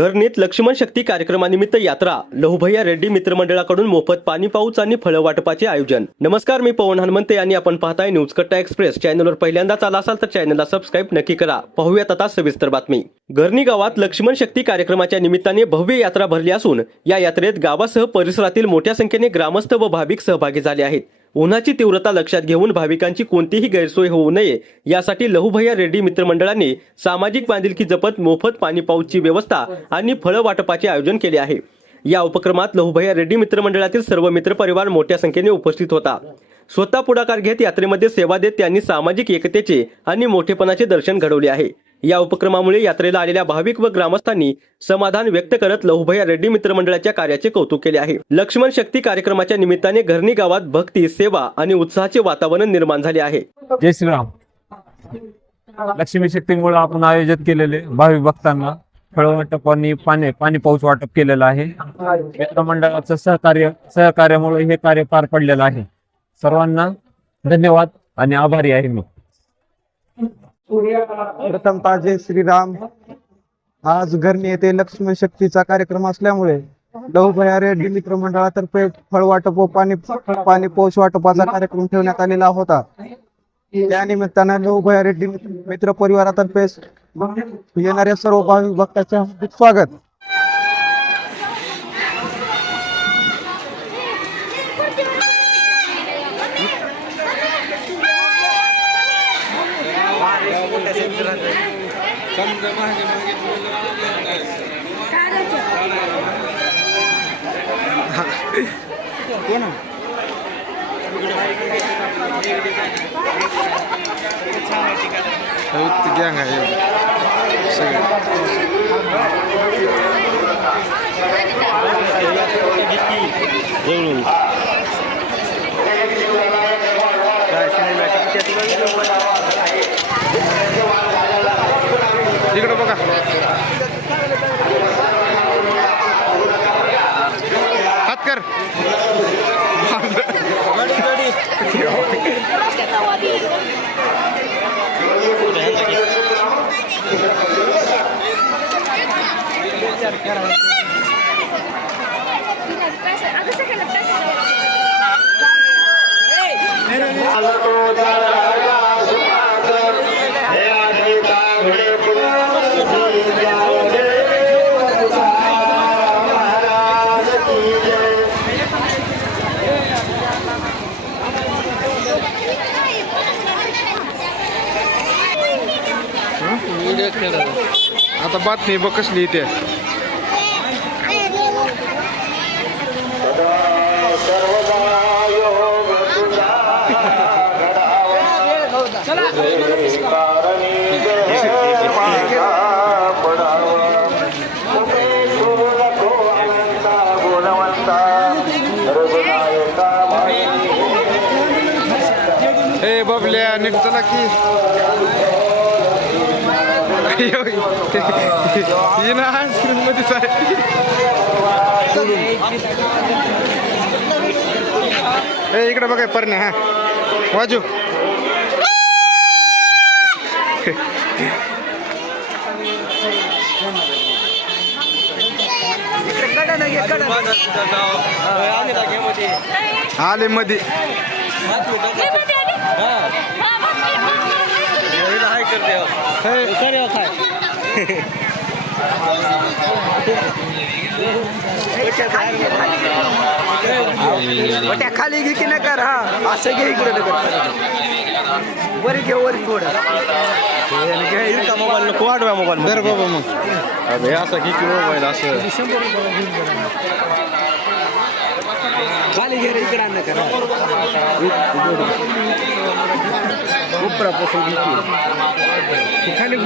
घरनीत लक्ष्मण शक्ती कार्यक्रमानिमित्त यात्रा लहुभैया रेड्डी मित्रमंडळाकडून मोफत पाणी पाऊस आणि फळं वाटपाचे आयोजन। नमस्कार, मी पवन हनुमंते आणि आपण पाहताय न्यूज कट्टा एक्सप्रेस। चॅनलवर पहिल्यांदाच आला असाल तर चॅनलला सबस्क्राईब नक्की करा। पाहूयात आता सविस्तर बातमी। घरणी गावात लक्ष्मण शक्ती कार्यक्रमाच्या निमित्ताने भव्य यात्रा भरली असून या यात्रेत गावासह परिसरातील मोठ्या संख्येने ग्रामस्थ व भाविक सहभागी झाले आहेत। उन्हाची तीव्रता लक्षात घेऊन भाविकांची कोणतीही गैरसोय होऊ नये यासाठी लहुभैया रेड्डी मित्रमंडळाने सामाजिक बांधिलकी जपत मोफत पाणी पाऊसची व्यवस्था आणि फळं वाटपाचे आयोजन केले आहे। या उपक्रमात लहुभैया रेड्डी मित्रमंडळातील सर्व मित्रपरिवार मोठ्या संख्येने उपस्थित होता। स्वतः पुढाकार घेत यात्रेमध्ये सेवा देत त्यांनी सामाजिक एकतेचे आणि मोठेपणाचे दर्शन घडवले आहे। या उपक्रमामुळे यात्रेला आलेल्या भाविक व ग्रामस्थांनी समाधान व्यक्त करत लहुभैया रेड्डी मित्रमंडळाच्या कार्याचे कौतुक केले आहे। लक्ष्मण शक्ती कार्यक्रमाच्या निमित्ताने घरणी गावात भक्ती, सेवा आणि उत्साहाचे वातावरण निर्माण झाले आहे। जय श्रीराम। लक्ष्मी शक्तीमुळे आपण आयोजित केलेले भाविक भक्तांना फळ वाटप आणि पाणी पाऊस वाटप केलेलं आहे। मित्रमंडळाचं सहकार्यामुळे हे कार्य पार पडलेलं आहे। सर्वांना धन्यवाद आणि आभारी आहे मी। प्रथमतः जय श्रीराम। आज घरणी येथे लक्ष्मण शक्तीचा कार्यक्रम असल्यामुळे लहुभैया रेड्डी मित्रमंडळातर्फे फळ वाटप व पाणी पाऊस वाटपाचा कार्यक्रम ठेवण्यात आलेला होता। त्या निमित्ताने लहुभैया रेड्डी मित्र परिवारातर्फे येणाऱ्या सर्व भाविक भक्तांचे हार्दिक स्वागत। इकडे बघा, हात कर। आता बातमी बघ कसली इथे। ए बबल्या नीट चला की इकडे बघा परणे। हा वाजू आले मध्ये खाली घे की नाही कर। हा असं घे, इकडे वरी घे, वरी थोडं मोबाईल नको वाढवा। मोबाईल बरं बाबा, मग अरे असं घे की मोबाईल असं खाली घे रे, इकडे आण करा उपरा खाली